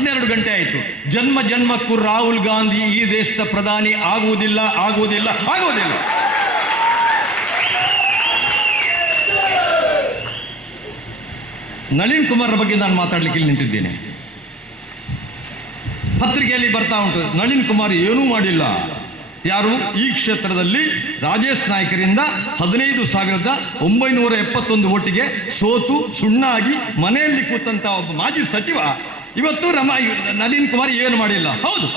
ಹನ್ನೆರಡು ಗಂಟೆ ಆಯಿತು. ಜನ್ಮ ಜನ್ಮಕ್ಕೂ ರಾಹುಲ್ ಗಾಂಧಿ ಈ ದೇಶದ ಪ್ರಧಾನಿ ಆಗುವುದಿಲ್ಲ ಆಗುವುದಿಲ್ಲ ಆಗುವುದಿಲ್ಲ. ನಳಿನ್ ಕುಮಾರ್ ಬಗ್ಗೆ ನಾನು ಮಾತಾಡ್ಲಿಕ್ಕೆ ಇಲ್ಲಿ ನಿಂತಿದ್ದೇನೆ. ಪತ್ರಿಕೆಯಲ್ಲಿ ಬರ್ತಾ ಉಂಟು, ನಳಿನ್ ಕುಮಾರ್ ಏನೂ ಮಾಡಿಲ್ಲ. ಯಾರು? ಈ ಕ್ಷೇತ್ರದಲ್ಲಿ ರಾಜೇಶ್ ನಾಯ್ಕರಿಂದ ಹದಿನೈದು ಸಾವಿರದ ಒಂಬೈನೂರ ಎಪ್ಪತ್ತೊಂದು ಓಟಿಗೆ ಸೋತು, ಸುಣ್ಣಾಗಿ ಮನೆಯಲ್ಲಿ ಕೂತಂತ ಒಬ್ಬ ಮಾಜಿ ಸಚಿವ ಇವತ್ತು ರಮ ನಳಿನ್ ಕುಮಾರ್ ಏನು ಮಾಡಿಲ್ಲ? ಹೌದು.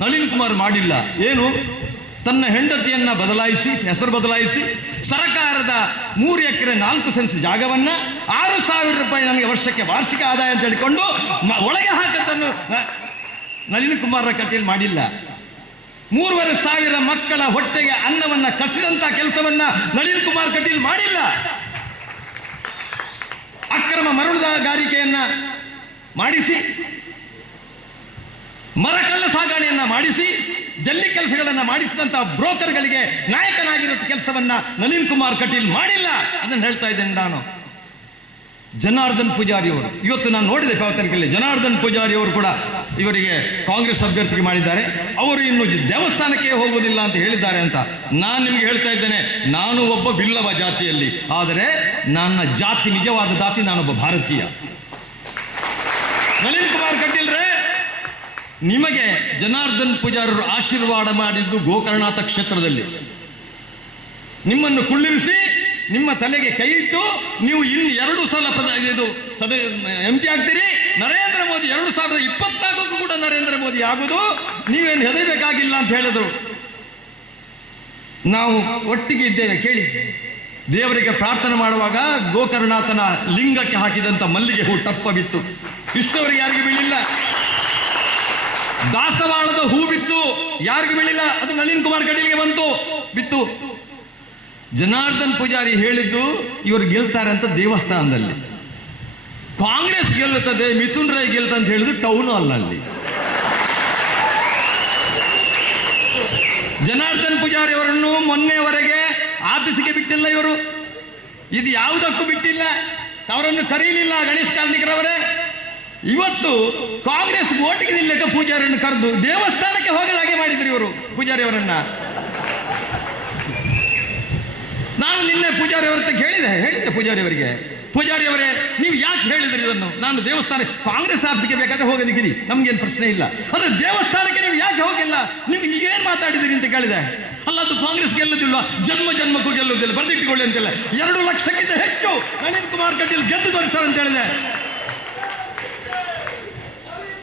ನಳಿನ್ ಕುಮಾರ್ ಮಾಡಿಲ್ಲ. ಏನು? ತನ್ನ ಹೆಂಡತಿಯನ್ನ ಬದಲಾಯಿಸಿ, ಹೆಸರು ಬದಲಾಯಿಸಿ, ಸರ್ಕಾರದ ಮೂರು ಎಕರೆ ನಾಲ್ಕು ಸೆನ್ಸ್ ಜಾಗವನ್ನ ಆರು ಸಾವಿರ ರೂಪಾಯಿ ನನಗೆ ವರ್ಷಕ್ಕೆ ವಾರ್ಷಿಕ ಆದಾಯ ಅಂತ ಹೇಳಿಕೊಂಡು ಒಳಗೆ ಹಾಕದನ್ನು ನಳಿನ್ ಕುಮಾರ ಕಟ್ಟಿಯಲ್ಲಿ ಮಾಡಿಲ್ಲ. ಮೂರುವರೆ ಸಾವಿರ ಮಕ್ಕಳ ಹೊಟ್ಟೆಗೆ ಅನ್ನವನ್ನ ಕಸಿದಂತ ಕೆಲಸವನ್ನ ನಳಿನ್ ಕುಮಾರ್ ಕಟೀಲ್ ಮಾಡಿಲ್ಲ. ಅಕ್ರಮ ಮರಳುಗಾರಿಕೆಯನ್ನ ಮಾಡಿಸಿ. ಮರಕಳ್ಳ ಸಾಗಣೆಯನ್ನ ಮಾಡಿಸಿ, ಜಲ್ಲಿ ಕೆಲಸಗಳನ್ನ ಮಾಡಿಸಿದಂತ ಬ್ರೋಕರ್ಗಳಿಗೆ ನಾಯಕನಾಗಿರೋ ಕೆಲಸವನ್ನ ನಳಿನ್ ಕುಮಾರ್ ಕಟೀಲ್ ಮಾಡಿಲ್ಲ ಅದನ್ನು ಹೇಳ್ತಾ ಇದ್ದೇನೆ ನಾನು. ಜನಾರ್ದನ್ ಪೂಜಾರಿ ಅವರು. ಇವತ್ತು ನಾನು ನೋಡಿದೆ ಪತ್ರಿಕೆಯಲ್ಲಿ ಜನಾರ್ದನ್ ಪೂಜಾರಿ ಅವರು ಕೂಡ ಇವರಿಗೆ ಕಾಂಗ್ರೆಸ್ ಅಭ್ಯರ್ಥಿಗೆ ಮಾಡಿದ್ದಾರೆ. ಅವರು ಇನ್ನು ದೇವಸ್ಥಾನಕ್ಕೆ ಹೋಗುವುದಿಲ್ಲ ಅಂತ ಹೇಳಿದ್ದಾರೆ ಅಂತ ನಾನು ನಿಮಗೆ ಹೇಳ್ತಾ ಇದ್ದೇನೆ. ನಾನು ಒಬ್ಬ ಬಿಲ್ಲವ ಜಾತಿಯಲ್ಲಿ. ಆದರೆ ನನ್ನ ಜಾತಿ ನಿಜವಾದ ಜಾತಿ ನಾನೊಬ್ಬ ಭಾರತೀಯ. ನಳಿನ್ ಕುಮಾರ್ ಕಟೀಲ್ರೆ, ನಿಮಗೆ ಜನಾರ್ದನ್ ಪೂಜಾರರು ಆಶೀರ್ವಾದ ಮಾಡಿದ್ದು ಗೋಕರ್ಣಾಥ ಕ್ಷೇತ್ರದಲ್ಲಿ. ನಿಮ್ಮನ್ನು ಕುಳ್ಳಿರಿಸಿ, ನಿಮ್ಮ ತಲೆಗೆ ಕೈ ಇಟ್ಟು, ನೀವು ಇನ್ನು ಎರಡು ಸಲ ಇದು ಸದ ಎಂ ಪಿ ಆಗ್ತೀರಿ. ನರೇಂದ್ರ ಮೋದಿ ಎರಡು ಸಾವಿರದ ಇಪ್ಪತ್ನಾಲ್ಕಕ್ಕೂ ಕೂಡ ನರೇಂದ್ರ ಮೋದಿ ಆಗುದು, ನೀವೇನು ಹೆದರಬೇಕಾಗಿಲ್ಲ ಅಂತ ಹೇಳಿದರು. ನಾವು ಒಟ್ಟಿಗೆ ಇದ್ದೇವೆ, ಕೇಳಿ. ದೇವರಿಗೆ ಪ್ರಾರ್ಥನೆ ಮಾಡುವಾಗ ಗೋಕರ್ಣಾಥನ ಲಿಂಗಕ್ಕೆ ಹಾಕಿದಂತ ಮಲ್ಲಿಗೆ ಹೂ ಟಪ್ಪ ಬಿತ್ತು ಕೃಷ್ಣವರಿಗೆ ಯಾರಿಗೂ ಬೀಳಿಲ್ಲ. ದಾಸವಾಳದ ಹೂ ಬಿತ್ತು, ಯಾರಿಗೂ ಬೀಳಿಲ್ಲ. ಅದು ನಳಿನ್ ಕುಮಾರ್ ಕಟೀಲ್ಗೆ ಬಂತು, ಬಿತ್ತು. ಜನಾರ್ದನ್ ಪೂಜಾರಿ ಹೇಳಿದ್ದು, ಇವರು ಗೆಲ್ತಾರೆ ಅಂತ ದೇವಸ್ಥಾನದಲ್ಲಿ. ಕಾಂಗ್ರೆಸ್ ಗೆಲ್ಲುತ್ತದೆ, ಮಿಥುನ್ ರೈ ಗೆಲ್ತ ಅಂತ ಹೇಳಿದ್ರು ಅಲ್ಲ ಅಲ್ಲಿ ಜನಾರ್ದನ್ ಪೂಜಾರಿ ಅವರನ್ನು ಮೊನ್ನೆವರೆಗೆ ಆಫೀಸಿಗೆ ಬಿಟ್ಟಿಲ್ಲ ಇವರು. ಇದು ಯಾವುದಕ್ಕೂ ಬಿಟ್ಟಿಲ್ಲ. ಅವರನ್ನು ಕರೀಲಿಲ್ಲ ಗಣೇಶ್ ಕಾರ್ಮಿಕರವರೇ ಇವತ್ತು ಕಾಂಗ್ರೆಸ್ ಓಟಿಗೆ ನಿಲ್ಲಕ್ಕೆ ಪೂಜಾರಿಯನ್ನು ಕರೆದು ದೇವಸ್ಥಾನಕ್ಕೆ ಹೋಗದ ಹಾಗೆ ಮಾಡಿದ್ರು ಇವರು ಪೂಜಾರಿ ಅವರನ್ನ. ನಾನು ನಿನ್ನೆ ಪೂಜಾರಿ ಅವರ ಹತ್ರ ಕೇಳಿದೆ, ಹೇಳಿದ್ದೆ ಪೂಜಾರಿ ಅವರಿಗೆ. ಪೂಜಾರಿ ಅವರೇ, ನೀವು ಯಾಕೆ ಹೇಳಿದ್ರಿ ಇದನ್ನು? ನಾನು ದೇವಸ್ಥಾನ, ಕಾಂಗ್ರೆಸ್ ಆಫೀಸ್ಗೆ ಬೇಕಾದ್ರೆ ಹೋಗೋದಿಗಿರಿ ನಮ್ಗೇನು ಪ್ರಶ್ನೆ ಇಲ್ಲ. ಅದು ದೇವಸ್ಥಾನಕ್ಕೆ ನೀವು ಯಾಕೆ ಹೋಗಿಲ್ಲ? ನಿಮ್ಗೆ ಏನು ಮಾತಾಡಿದಿರಿ ಅಂತ ಕೇಳಿದೆ. ಅಲ್ಲ ಅದು ಕಾಂಗ್ರೆಸ್ ಗೆಲ್ಲುದಿಲ್ವಾ? ಜನ್ಮ ಜನ್ಮಕ್ಕೂ ಗೆಲ್ಲುವುದಿಲ್ಲ, ಬರೆದಿಟ್ಟುಕೊಳ್ಳಿ ಅಂತಿಲ್ಲ. ಎರಡು ಲಕ್ಷಕ್ಕಿಂತ ಹೆಚ್ಚು ನಳಿನ್ ಕುಮಾರ್ ಕಟೀಲ್ ಗೆದ್ದು ತೋರಿಸ್ತಾರೆ ಅಂತ ಹೇಳಿದೆ.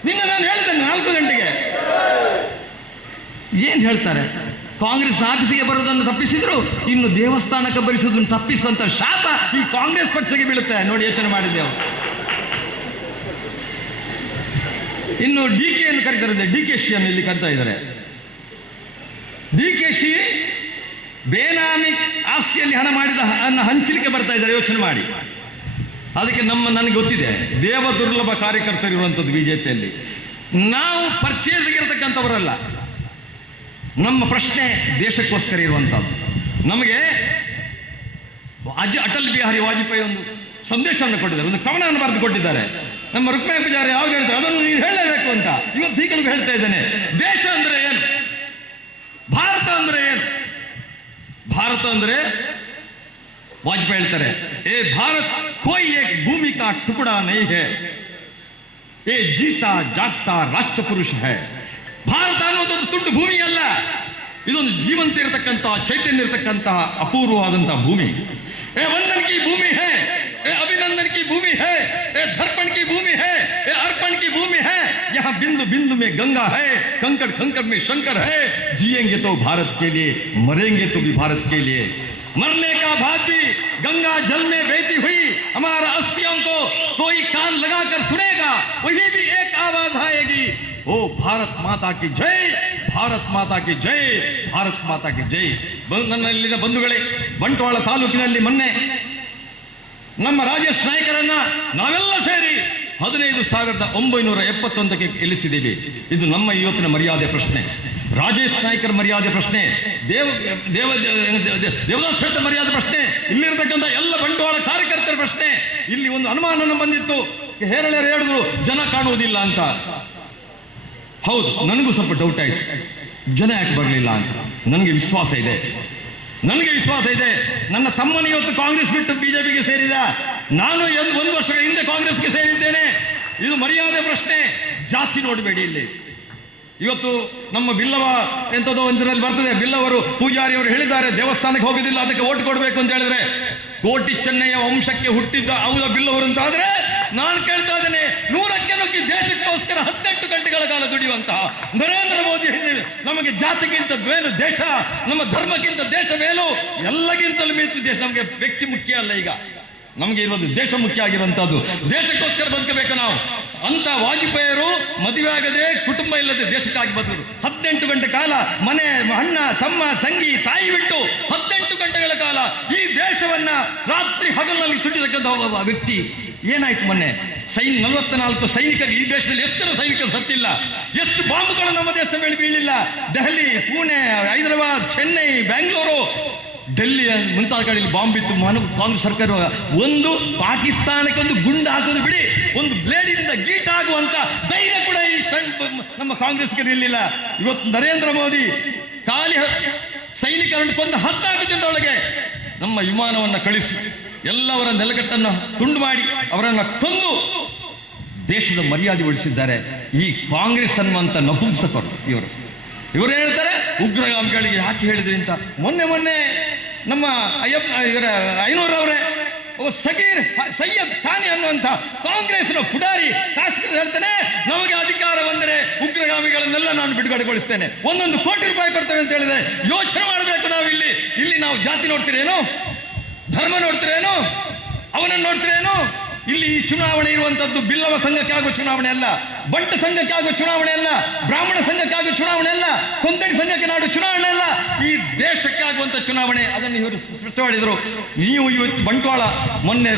ನಿನ್ನೆ ನಾನು ಹೇಳ್ತೇನೆ ನಾಲ್ಕು ಗಂಟೆಗೆ. ಏನು ಹೇಳ್ತಾರೆ? ಕಾಂಗ್ರೆಸ್ ಆಫೀಸಿಗೆ ಬರೋದನ್ನು ತಪ್ಪಿಸಿದ್ರು, ಇನ್ನು ದೇವಸ್ಥಾನಕ್ಕೆ ಬರಿಸೋದನ್ನು ತಪ್ಪಿಸಂತ ಶಾಪ ಈ ಕಾಂಗ್ರೆಸ್ ಪಕ್ಷಕ್ಕೆ ಬೀಳುತ್ತೆ. ನೋಡಿ ಯೋಚನೆ ಮಾಡಿದ್ದೆವು ಇನ್ನು ಡಿ ಕೆ ಅನ್ನು ಕರೀತಾರೆ ಡಿ ಕೆ ಅನ್ನು ಇಲ್ಲಿ ಕರಿತಾ ಇದ್ದಾರೆ. ಡಿ ಕೆ ಶಿ ಬೇನಾಮಿ ಆಸ್ತಿಯಲ್ಲಿ ಹಣ ಮಾಡಿದ ಅನ್ನ ಹಂಚಲಿಕ್ಕೆ ಬರ್ತಾ ಇದ್ದಾರೆ, ಯೋಚನೆ ಮಾಡಿ. ಅದಕ್ಕೆ ನಮ್ಮ, ನನಗೆ ಗೊತ್ತಿದೆ, ದೇವ ದುರ್ಲಭ ಕಾರ್ಯಕರ್ತರು ಇರುವಂಥದ್ದು ಪಿಯಲ್ಲಿ ನಾವು ಪರ್ಚೇಸ್ಗೆ ಇರತಕ್ಕಂಥವರಲ್ಲ ನಮ್ಮ ಪ್ರಶ್ನೆ ದೇಶಕ್ಕೋಸ್ಕರ ಇರುವಂಥದ್ದು. ನಮಗೆ ಅಜ ಅಟಲ್ ಬಿಹಾರಿ ವಾಜಪೇಯಿ ಒಂದು ಸಂದೇಶವನ್ನು ಕೊಟ್ಟಿದ್ದಾರೆ, ಒಂದು ಕವನವನ್ನು ಬರೆದು ಕೊಟ್ಟಿದ್ದಾರೆ. ನಮ್ಮ ರುಕ್ಮಯ ಪೂಜಾರಿ ಯಾವಾಗ ಹೇಳ್ತಾರೆ, ಅದನ್ನು ನೀನು ಹೇಳಲೇಬೇಕು ಅಂತ. ಇವತ್ತು ಈಗಲೂ ಹೇಳ್ತಾ ಇದ್ದೇನೆ. ದೇಶ ಅಂದರೆ ಏನು? ಭಾರತ ಅಂದರೆ ಏನು? ಭಾರತ ಅಂದ್ರೆ ವಾಜಪೇಯಿ ಹೇಳ್ತಾರೆ ಏ ಭಾರತ್ ಕೋಯಿ ಏಕ್ ಭೂಮಿ ಕಾ ಟುಕಡಾ ನೈ ಹೇ ಏ ಜೀತಾ ಜಾಗ್ತಾ ರಾಷ್ಟ್ರ ಪುರುಷ ಹೇ ಭಾರತ ಅನ್ನೋದೊಂದು ತುಂಡು ಭೂಮಿ ಅಲ್ಲ ಇದೊಂದು ಜೀವಂತ ಇರತಕ್ಕಂಥ ಚೈತನ್ಯ ಇರತಕ್ಕಂಥ ಅಪೂರ್ವವಾದಂತಹ ಭೂಮಿ ಏ ವಂದನ್ ಕಿ ಭೂಮಿ ಹೇ ಏ ಅಭಿನಂದನ್ की भूमि है ए दर्पण की भूमि है ए अर्पण की भूमि है यहाँ बिंदु बिंदु में गंगा है कंकड़ कंकड़ में शंकर है जिएंगे तो भारत के लिए मरेंगे तो भी भारत के लिए मरने का भाग्य गंगा जल में बहती हुई हमारा अस्थियों को कोई कान लगाकर सुनेगा वही भी एक आवाज आएगी ओ भारत माता की जय ಭಾರತ್ ಮಾತಾ ಕಿ ಜೈ ಭಾರತ್ ಮಾತಾ ಕಿ ಜೈ ಬ- ನನ್ನಲ್ಲಿನ ಬಂಧುಗಳೇ ಬಂಟ್ವಾಳ ತಾಲೂಕಿನಲ್ಲಿ ಮೊನ್ನೆ ನಮ್ಮ ರಾಜೇಶ್ ನಾಯ್ಕರನ್ನ ನಾವೆಲ್ಲ ಸೇರಿ ಹದಿನೈದು ಸಾವಿರದ ಒಂಬೈನೂರ ಎಪ್ಪತ್ತೊಂದಕ್ಕೆ ಗೆಲ್ಲಿಸಿದ್ದೀವಿ ಇದು ನಮ್ಮ ಇವತ್ತಿನ ಮರ್ಯಾದೆ ಪ್ರಶ್ನೆ. ರಾಜೇಶ್ ನಾಯ್ಕರ ಮರ್ಯಾದೆ ಪ್ರಶ್ನೆ. ದೇವ ದೇವ, ದೇವ- ದೇವದಾಸ್ ಮರ್ಯಾದೆ ಪ್ರಶ್ನೆ. ಇಲ್ಲಿರ್ತಕ್ಕಂಥ ಎಲ್ಲ ಬಂಡವಾಳ ಕಾರ್ಯಕರ್ತರ ಪ್ರಶ್ನೆ. ಇಲ್ಲಿ ಒಂದು ಅನುಮಾನ ಬಂದಿತ್ತು. ಹೇರಳೆಯರು ಹೇಳಿದ್ರು, ಜನ ಕಾಣುವುದಿಲ್ಲ ಅಂತ. ಹೌದು, ನನಗೂ ಸ್ವಲ್ಪ ಡೌಟ್ ಆಯ್ತು. ಜನ ಯಾಕೆ ಬರಲಿಲ್ಲ ಅಂತ. ನನಗೆ ವಿಶ್ವಾಸ ಇದೆ. ನನಗೆ ವಿಶ್ವಾಸ ಇದೆ. ನನ್ನ ತಮ್ಮನ ಇವತ್ತು ಕಾಂಗ್ರೆಸ್ ಬಿಟ್ಟು ಬಿಜೆಪಿಗೆ ಸೇರಿದ ನಾನು ಒಂದು ವರ್ಷಗಳ ಹಿಂದೆ ಕಾಂಗ್ರೆಸ್ಗೆ ಸೇರಿದ್ದೇನೆ. ಇದು ಮರ್ಯಾದೆ ಪ್ರಶ್ನೆ. ಜಾತಿ ನೋಡಬೇಡಿ ಇಲ್ಲಿ. ಇವತ್ತು ನಮ್ಮ ಬಿಲ್ಲವ ಎಂಥದೋ ಒಂದರಲ್ಲಿ ಬರ್ತದೆ. ಬಿಲ್ಲವರು ಪೂಜಾರಿ ಅವರು ಹೇಳಿದ್ದಾರೆ, ದೇವಸ್ಥಾನಕ್ಕೆ ಹೋಗುದಿಲ್ಲ, ಅದಕ್ಕೆ ಓಟ್ ಕೊಡಬೇಕು ಅಂತ ಹೇಳಿದ್ರೆ. ಕೋಟಿ ಚೆನ್ನಯ್ಯ ವಂಶಕ್ಕೆ ಹುಟ್ಟಿದ್ದ ಹೌದ ಬಿಲ್ಲವರು ಅಂತ ಆದ್ರೆ ನಾನು ಕೇಳ್ತಾ ಇದ್ದೇನೆ, ನೂರಕ್ಕೆ ನುಗ್ಗಿ ದೇಶಕ್ಕೋಸ್ಕರ ಹದಿನೆಂಟು ಗಂಟೆಗಳ ಕಾಲ ದುಡಿಯುವಂತಹ ನರೇಂದ್ರ ಮೋದಿ ಹೇಳಿ ನಮಗೆ ಜಾತಿಗಿಂತ ಮೇಲು ದೇಶ, ನಮ್ಮ ಧರ್ಮಕ್ಕಿಂತ ದೇಶ ಮೇಲು ಎಲ್ಲಗಿಂತಲೂ ಮೀತು ದೇಶ ನಮಗೆ ವ್ಯಕ್ತಿ ಮುಖ್ಯ ಅಲ್ಲ ಈಗ. ನಮಗೆ ಇರೋದು ದೇಶ ಮುಖ್ಯ ಆಗಿರುವಂಥದ್ದು. ದೇಶಕ್ಕೋಸ್ಕರ ಬದುಕಬೇಕು ನಾವು. ಅಂತ ವಾಜಪೇಯಿಯರು ಮದುವೆ ಆಗದೆ ಕುಟುಂಬ ಇಲ್ಲದೆ ದೇಶಕ್ಕಾಗಿ ಬದುಕರು ಹದಿನೆಂಟು ಗಂಟೆ ಕಾಲ ಮನೆ, ಅಣ್ಣ, ತಮ್ಮ, ತಂಗಿ, ತಾಯಿ ಬಿಟ್ಟು ಹದಿನೆಂಟು ಗಂಟೆಗಳ ಕಾಲ ಈ ದೇಶವನ್ನ ರಾತ್ರಿ ತುಡಿತಕ್ಕಂಥ ಒಬ್ಬ ವ್ಯಕ್ತಿ. ಏನಾಯ್ತು ಮೊನ್ನೆ? ಸೈನ್ ನಲವತ್ತ ನಾಲ್ಕು ಸೈನಿಕರು ಈ ದೇಶದಲ್ಲಿ ಎಷ್ಟರ ಸೈನಿಕರು ಸತ್ತಿಲ್ಲ? ಎಷ್ಟು ಬಾಂಬ್ಗಳು ನಮ್ಮ ದೇಶದ ಮೇಲೆ ಬೀಳಿಲ್ಲ ದೆಹಲಿ, ಪುಣೆ, ಹೈದರಾಬಾದ್, ಚೆನ್ನೈ, ಬ್ಯಾಂಗ್ಳೂರು ಡೆಲ್ಲಿ ಮುಂತಾದ ಕಡೆಯಲ್ಲಿ ಬಾಂಬ್ ಇತ್ತು ಮಾನವ ಕಾಂಗ್ರೆಸ್ ಸರ್ಕಾರ ಒಂದು ಪಾಕಿಸ್ತಾನಕ್ಕೆ ಒಂದು ಗುಂಡು ಹಾಕೋದು ಬಿಡಿ. ಒಂದು ಬ್ಲೇಡಿನಿಂದ ಗೀಟ್ ಆಗುವಂತ ಧೈರ್ಯ ಕೂಡ ಈ ಸಣ್ಣ ನಮ್ಮ ಕಾಂಗ್ರೆಸ್ಗೆ ಇರಲಿಲ್ಲ ಇವತ್ತು ನರೇಂದ್ರ ಮೋದಿ ಖಾಲಿ ಸೈನಿಕರನ್ನು ಕೊಂದು ಹತ್ತಾರು ಜನರೊಳಗೆ ನಮ್ಮ ವಿಮಾನವನ್ನು ಕಳಿಸಿ. ಎಲ್ಲವರ ನೆಲಗಟ್ಟನ್ನು ತುಂಡು ಮಾಡಿ ಅವರನ್ನು ಕೊಂದು ದೇಶದ ಮರ್ಯಾದೆ ಉಳಿಸಿದ್ದಾರೆ. ಈ ಕಾಂಗ್ರೆಸ್ ಅನ್ನುವಂಥ ನಪುಂಸಕರು ಇವರು. ಇವರು ಹೇಳ್ತಾರೆ, ಉಗ್ರಗಾಮಿಗಳಿಗೆ ಯಾಕೆ ಹೇಳಿದ್ರಿ ಅಂತ. ಮೊನ್ನೆ ಮೊನ್ನೆ ನಮ್ಮ ಅಯ್ಯಪ್ಪ ಇವರ ಐನೂರವರೇ ಓ, ಸಗೀರ್ ಸಯ್ಯದ್ ಖಾನಿ ಅನ್ನುವಂಥ ಕಾಂಗ್ರೆಸ್ನ ಪುಡಾರಿ ಕಾಶ್ಮೀರ ಹೇಳ್ತಾನೆ ನಮಗೆ ಅಧಿಕಾರ ಬಂದರೆ ಉಗ್ರಗಾಮಿಗಳನ್ನೆಲ್ಲ ನಾನು ಬಿಡುಗಡೆಗೊಳಿಸ್ತೇನೆ. ಒಂದೊಂದು ಕೋಟಿ ರೂಪಾಯಿ ಕೊಡ್ತೇವೆ ಅಂತ ಹೇಳಿದರೆ ಯೋಚನೆ ಮಾಡಬೇಕು ನಾವು ಇಲ್ಲಿ. ಇಲ್ಲಿ ನಾವು ಜಾತಿ ನೋಡ್ತೀರೇನು? ಧರ್ಮ ನೋಡ್ತೀರೇನು? ಅವನನ್ನು ನೋಡ್ತೀರೇನು? ಇಲ್ಲಿ ಈ ಚುನಾವಣೆ ಇರುವಂತದ್ದು ಬಿಲ್ಲವ ಸಂಘಕ್ಕೆ ಆಗುವ ಚುನಾವಣೆ ಅಲ್ಲ, ಬಂಟ ಸಂಘಕ್ಕೆ ಆಗುವ ಚುನಾವಣೆ ಅಲ್ಲ, ಬ್ರಾಹ್ಮಣ ಸಂಘಕ್ಕೆ ಆಗುವ ಚುನಾವಣೆ ಅಲ್ಲ ಕೊಂಕಣಿ ಸಂಘಕ್ಕೆ ನಾಡು ಚುನಾವಣೆ ಅಲ್ಲ. ಈ ದೇಶಕ್ಕೆ ಆಗುವಂತ ಚುನಾವಣೆ, ಅದನ್ನು ಇವರು ಸ್ಪಷ್ಟ ಮಾಡಿದರು ನೀವು ಇವತ್ತು ಬಂಟ್ವಾಳ, ಮೊನ್ನೆ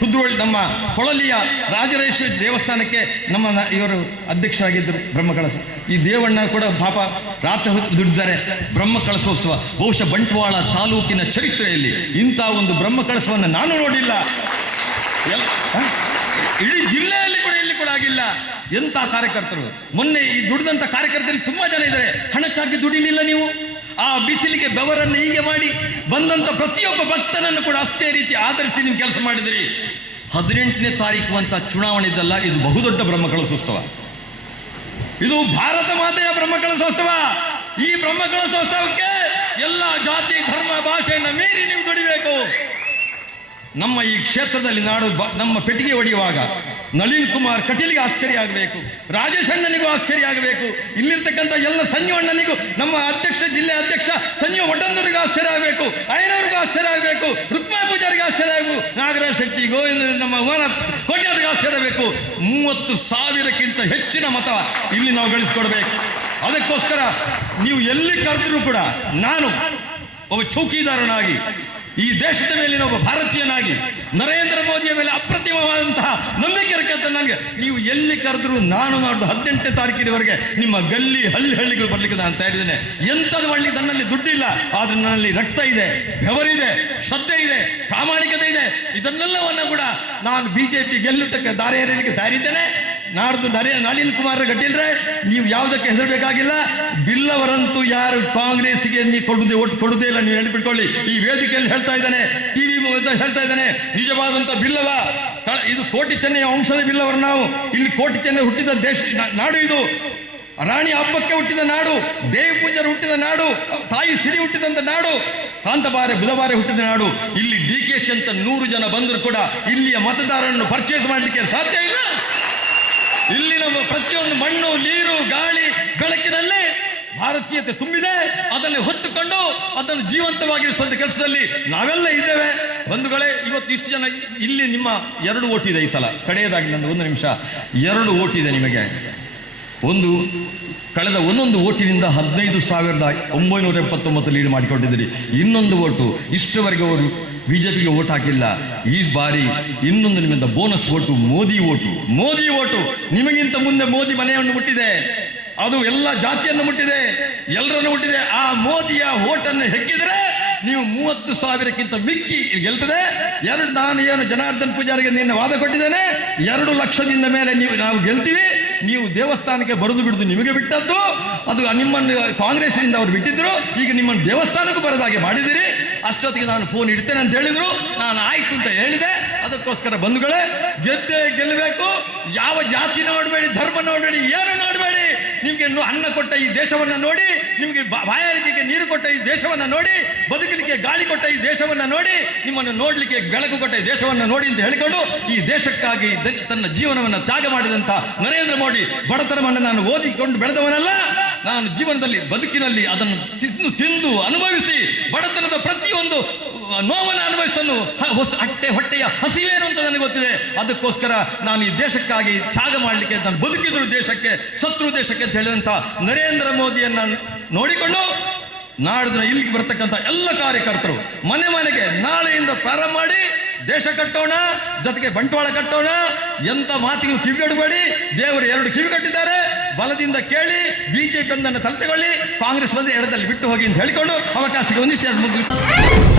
ಕುದ್ರೋಳಿ ನಮ್ಮ ಕೊಳಲಿಯ ರಾಜರೇಶ್ವರಿ ದೇವಸ್ಥಾನಕ್ಕೆ ನಮ್ಮ ಇವರು ಅಧ್ಯಕ್ಷರಾಗಿದ್ದರು ಬ್ರಹ್ಮಕಳಸ ಈ ದೇವಣ್ಣ ಕೂಡ ಪಾಪ ರಾತ್ರಿ ಹೊತ್ತು ದುಡಿದ್ದಾರೆ ಬ್ರಹ್ಮ ಕಳಸೋತ್ಸವ. ಬಹುಶಃ ಬಂಟ್ವಾಳ ತಾಲೂಕಿನ ಚರಿತ್ರೆಯಲ್ಲಿ ಇಂಥ ಒಂದು ಬ್ರಹ್ಮ ಕಳಸವನ್ನು ನಾನು ನೋಡಿಲ್ಲ? ಇಡೀ ಜಿಲ್ಲೆಯಲ್ಲಿ ಕೂಡ ಇಲ್ಲಿ ಕೂಡ ಆಗಿಲ್ಲ. ಎಂತ ಕಾರ್ಯಕರ್ತರು? ಮೊನ್ನೆ ಈ ದುಡಿದಂತ ಕಾರ್ಯಕರ್ತರಿಗೆ ತುಂಬಾ ಜನ ಇದ್ದಾರೆ. ಹಣಕ್ಕಾಗಿ ದುಡಿಲಿಲ್ಲ ನೀವು. ಆ ಬಿಸಿಲಿಗೆ ಬೆವರನ್ನು ಹೀಗೆ ಮಾಡಿ ಬಂದಂತ ಪ್ರತಿಯೊಬ್ಬ ಭಕ್ತನನ್ನು ಕೂಡ ಅಷ್ಟೇ ರೀತಿ ಆಧರಿಸಿ ನೀವು ಕೆಲಸ ಮಾಡಿದಿರಿ. ಹದಿನೆಂಟನೇ ತಾರೀಕು ಅಂತ ಚುನಾವಣೆ ಇದ್ದಲ್ಲ, ಇದು ಬಹುದೊಡ್ಡ ಬ್ರಹ್ಮಕಳಸೋತ್ಸವ ಇದು ಭಾರತ ಮಾತೆಯ ಬ್ರಹ್ಮಕಳಸೋತ್ಸವ ಈ ಬ್ರಹ್ಮಕಳಸೋತ್ಸವಕ್ಕೆ ಎಲ್ಲ ಜಾತಿ, ಧರ್ಮ, ಭಾಷೆಯನ್ನು ಮೀರಿ ನೀವು ದುಡಿಬೇಕು. ನಮ್ಮ ಈ ಕ್ಷೇತ್ರದಲ್ಲಿ ನಾಡು ನಮ್ಮ ಪೆಟ್ಟಿಗೆ ಹೊಡೆಯುವಾಗ ನಳಿನ್ ಕುಮಾರ್ ಕಟೀಲಿಗೆ ಆಶ್ಚರ್ಯ ಆಗಬೇಕು, ರಾಜೇಶ್ ಅಣ್ಣನಿಗೂ ಆಶ್ಚರ್ಯ ಆಗಬೇಕು, ಇಲ್ಲಿರ್ತಕ್ಕಂಥ ಎಲ್ಲ ಸಂಜು ಅಣ್ಣನಿಗೂ, ನಮ್ಮ ಅಧ್ಯಕ್ಷ, ಜಿಲ್ಲೆ ಅಧ್ಯಕ್ಷ ಸಂಜು ಒಡ್ಡಂದರಿಗೂ ಆಶ್ಚರ್ಯ ಆಗಬೇಕು ಅಯ್ಯನವ್ರಿಗೂ ಆಶ್ಚರ್ಯ ಆಗಬೇಕು ರುಕ್ಮಾ ಪೂಜಾರಿಗೆ ಆಶ್ಚರ್ಯ ಆಗಬೇಕು, ನಾಗರಾಜ್ ಶೆಟ್ಟಿ ಗೋವಿಂದ ನಮ್ಮ ಉಮಾನಾಥ್ ಕೋಟ್ಯಾರಿಗೆ ಆಶ್ಚರ್ಯ ಆಗಬೇಕು. ಮೂವತ್ತು ಸಾವಿರಕ್ಕಿಂತ ಹೆಚ್ಚಿನ ಮತ ಇಲ್ಲಿ ನಾವು ಗಳಿಸ್ಕೊಡ್ಬೇಕು. ಅದಕ್ಕೋಸ್ಕರ ನೀವು ಎಲ್ಲಿ ಕರೆದ್ರೂ ಕೂಡ ನಾನು ಒಬ್ಬ ಚೌಕಿದಾರನಾಗಿ ಈ ದೇಶದ ಮೇಲಿನ ಒಬ್ಬ ನರೇಂದ್ರ ಮೋದಿಯ ಮೇಲೆ ಅಪ್ರತಿಮವಾದಂತಹ ನಂಬಿಕೆ ಇರಕ್ಕಂತ ನನಗೆ ನೀವು ಎಲ್ಲಿ ಕರೆದ್ರು ನಾನು ಮಾಡಿದ ಹದಿನೆಂಟನೇ ತಾರೀಕಿನವರೆಗೆ ನಿಮ್ಮ ಗಲ್ಲಿ ಹಳ್ಳಿ ಹಳ್ಳಿಗಳು ಬರ್ಲಿಕ್ಕೆ ನಾನು ತಯಾರಿದ್ದೇನೆ ಎಂಥದ್ದು ಮಾಡಲಿಕ್ಕೆ ನನ್ನಲ್ಲಿ ದುಡ್ಡಿಲ್ಲ, ಆದ್ರೆ ನನ್ನಲ್ಲಿ ರಕ್ತ ಇದೆ ಬೆವರಿದೆ ಶ್ರದ್ಧೆ ಇದೆ, ಪ್ರಾಮಾಣಿಕತೆ ಇದೆ. ಇದನ್ನೆಲ್ಲವನ್ನ ಕೂಡ ನಾನು ಬಿಜೆಪಿ ಗೆಲ್ಲುತ್ತಕ್ಕೆ ದಾರಿ ಎರೆಯಲಿಕ್ಕೆ ತಯಾರಿದ್ದೇನೆ ನಾಡ್ದು ನರೇ ನಳಿನ್ ಕುಮಾರ್ ಗಟ್ಟಿಲ್ರೆ, ನೀವು ಯಾವುದಕ್ಕೆ ಹೆಸರಬೇಕಾಗಿಲ್ಲ ಬಿಲ್ಲವರಂತೂ ಯಾರು ಕಾಂಗ್ರೆಸ್ಗೆ ನೀವು ಕೊಡುದೇ ಒಟ್ಟು ಕೊಡುದೇ ಇಲ್ಲ, ನೀವು ನೆನಪಿಟ್ಕೊಳ್ಳಿ ಈ ವೇದಿಕೆಯಲ್ಲಿ ಹೇಳ್ತಾ ಇದ್ದಾನೆ ಟಿವಿ ಹೇಳ್ತಾ ಇದ್ದಾನೆ. ನಿಜವಾದಂತ ಬಿಲ್ಲವ. ಇದು ಕೋಟಿ ಚೆನ್ನೈ ವಂಶದ ಬಿಲ್ಲವರು ನಾವು. ಇಲ್ಲಿ ಕೋಟಿ ಚೆನ್ನೈ ಹುಟ್ಟಿದ ದೇಶ ನಾಡು ಇದು. ರಾಣಿ ಹಬ್ಬಕ್ಕೆ ಹುಟ್ಟಿದ ನಾಡು, ದೇವಿ ಪೂಜರು ಹುಟ್ಟಿದ ನಾಡು, ತಾಯಿ ಸಿರಿ ಹುಟ್ಟಿದಂತ ನಾಡು, ಕಾಂತಬಾರೆ ಬುಧವಾರ ಹುಟ್ಟಿದ ನಾಡು. ಇಲ್ಲಿ ಡಿ ಕೆ ಶಿ ಅಂತ ನೂರು ಜನ ಬಂದರೂ ಕೂಡ ಇಲ್ಲಿಯ ಮತದಾರರನ್ನು ಪರ್ಚೇಸ್ ಮಾಡಲಿಕ್ಕೆ ಸಾಧ್ಯ ಇಲ್ಲ. ಇಲ್ಲಿ ನಮ್ಮ ಪ್ರತಿಯೊಂದು ಮಣ್ಣು, ನೀರು, ಗಾಳಿ ಬೆಳಕಿನಲ್ಲಿ ಭಾರತೀಯತೆ ತುಂಬಿದೆ, ಅದನ್ನು ಹೊತ್ತುಕೊಂಡು ಅದನ್ನು ಜೀವಂತವಾಗಿರಿಸುವಂತ ಕೆಲಸದಲ್ಲಿ ನಾವೆಲ್ಲ ಇದ್ದೇವೆ. ಬಂಧುಗಳೇ, ಇವತ್ತು ಇಷ್ಟು ಜನ ಇಲ್ಲಿ ನಿಮ್ಮ ಎರಡು ಓಟಿದೆ ಈ ಸಲ. ಕಡೆಯದಾಗಿ ನಂದು ಒಂದು ನಿಮಿಷ. ಎರಡು ಓಟಿದೆ ನಿಮಗೆ. ಒಂದು, ಕಳೆದ ಒಂದೊಂದು ಓಟಿನಿಂದ ಹದಿನೈದು ಸಾವಿರದ ಒಂಬೈನೂರ ಎಪ್ಪತ್ತೊಂಬತ್ತು ಲೀಡ್ ಮಾಡಿಕೊಂಡಿದ್ದೀರಿ. ಇನ್ನೊಂದು ಓಟು, ಇಷ್ಟವರೆಗೆ ಅವರು ಪಿಗೆ ಓಟ್ ಹಾಕಿಲ್ಲ. ಈ ಬಾರಿ ಇನ್ನೊಂದು ನಿಮ್ಮಿಂದ bonus vote, Modi vote. Modi vote, ನಿಮಗಿಂತ ಮುಂದೆ ಮೋದಿ ಮನೆಯನ್ನು ಮುಟ್ಟಿದೆ. ಅದು ಎಲ್ಲ ಜಾತಿಯನ್ನು ಮುಟ್ಟಿದೆ ಎಲ್ಲರನ್ನು ಮುಟ್ಟಿದೆ. ಆ ಮೋದಿಯ ಓಟನ್ನು ಹೆಕ್ಕಿದರೆ ನೀವು ಮೂವತ್ತು ಸಾವಿರಕ್ಕಿಂತ ಮಿಕ್ಕಿ ಗೆಲ್ತದೆ. ಎರಡು ನಾನು ಏನು ಜನಾರ್ದನ್ ಪೂಜಾರಿಗೆ ನಿನ್ನ ವಾದ ಕೊಟ್ಟಿದ್ದೇನೆ. ಎರಡು ಲಕ್ಷದಿಂದ ಮೇಲೆ ನೀವು ನಾವು ಗೆಲ್ತೀವಿ. ನೀವು ದೇವಸ್ಥಾನಕ್ಕೆ ಬರೆದು ಬಿಡುದು ನಿಮಗೆ ಬಿಟ್ಟದ್ದು. ಅದು ನಿಮ್ಮನ್ನು ಕಾಂಗ್ರೆಸ್ನಿಂದ ಅವರು ಬಿಟ್ಟಿದ್ರು. ಈಗ ನಿಮ್ಮನ್ನು ದೇವಸ್ಥಾನಕ್ಕೂ ಬರದಾಗೆ ಮಾಡಿದಿರಿ ಅಷ್ಟೊತ್ತಿಗೆ ನಾನು ಫೋನ್ ಇಡ್ತೇನೆ ಅಂತ ಹೇಳಿದ್ರು. ನಾನು ಆಯ್ತು ಅಂತ ಹೇಳಿದೆ. ಅದಕ್ಕೋಸ್ಕರ ಬಂಧುಗಳೇ, ಗೆದ್ದೆ ಗೆಲ್ಲಬೇಕು. ಯಾವ ಜಾತಿ ನೋಡಬೇಡಿ, ಧರ್ಮ ನೋಡಬೇಡಿ, ಏನು ನೋಡಬೇಡಿ. ನಿಮಗೆ ಅನ್ನ ಕೊಟ್ಟ ಈ ದೇಶವನ್ನು ನೋಡಿ, ನಿಮಗೆ ಬಾಯಾರಿಕೆಗೆ ನೀರು ಕೊಟ್ಟ ಈ ದೇಶವನ್ನು ನೋಡಿ, ಬದುಕಲಿಕ್ಕೆ ಗಾಳಿ ಕೊಟ್ಟ ಈ ದೇಶವನ್ನು ನೋಡಿ, ನಿಮ್ಮನ್ನು ನೋಡಲಿಕ್ಕೆ ಬೆಳಕು ಕೊಟ್ಟ ಈ ದೇಶವನ್ನು ನೋಡಿ ಅಂತ ಹೇಳಿಕೊಂಡು ಈ ದೇಶಕ್ಕಾಗಿ ತನ್ನ ಜೀವನವನ್ನು ತ್ಯಾಗ ಮಾಡಿದಂಥ ನರೇಂದ್ರ ಮೋದಿ ಬಡತನವನ್ನು ನಾನು ಓದಿಕೊಂಡು ಬೆಳೆದವನಲ್ಲ. ನಾನು ಜೀವನದಲ್ಲಿ, ಬದುಕಿನಲ್ಲಿ ಅದನ್ನು ತಿಂದು ತಿಂದು ಅನುಭವಿಸಿ ಬಡತನದ ಪ್ರತಿಯೊಂದು ನೋವನ್ನು ಅನುಭವಿಸ್ತಾನು ಹೊಟ್ಟೆ ಹೊಟ್ಟೆಯ ಹಸಿವೇನು ಅಂತ ನನಗೆ ಗೊತ್ತಿದೆ. ಅದಕ್ಕೋಸ್ಕರ ನಾನು ಈ ದೇಶಕ್ಕಾಗಿ ತ್ಯಾಗ ಮಾಡಲಿಕ್ಕೆ ನಾನು ಬದುಕಿದ್ರು ದೇಶಕ್ಕೆ, ಶತ್ರು ದೇಶಕ್ಕೆ ಅಂತ ಹೇಳಿದಂಥ ನರೇಂದ್ರ ಮೋದಿಯನ್ನು ನೋಡಿಕೊಂಡು ನಾಡಿದ್ರೆ ಇಲ್ಲಿಗೆ ಬರ್ತಕ್ಕಂಥ ಎಲ್ಲ ಕಾರ್ಯಕರ್ತರು ಮನೆ ಮನೆಗೆ ನಾಳೆಯಿಂದ ಪ್ರಾರಂಭ ಮಾಡಿ ದೇಶ ಕಟ್ಟೋಣ, ಜೊತೆಗೆ ಬಂಟ್ವಾಳ ಕಟ್ಟೋಣ, ಎಂಥ ಮಾತಿಗೂ ಕಿವಿಗೊಡಬೇಡಿ ದೇವರು ಎರಡು ಕಿವಿ ಕಟ್ಟಿದ್ದಾರೆ. ಬಲದಿಂದ ಕೇಳಿ ಬಿಜೆಪಿ ಒಂದನ್ನು ತಲೆ ತಗೊಳ್ಳಿ, ಕಾಂಗ್ರೆಸ್ ಬಂದ್ರೆ ಎಡದಲ್ಲಿ ಬಿಟ್ಟು ಹೋಗಿ ಅಂತ ಹೇಳಿಕೊಂಡು ಅವಕಾಶಕ್ಕೆ ಒಂದಿಷ್ಟು ಮುಗಿಸ್ತಾರೆ ಮುಗಿಸ್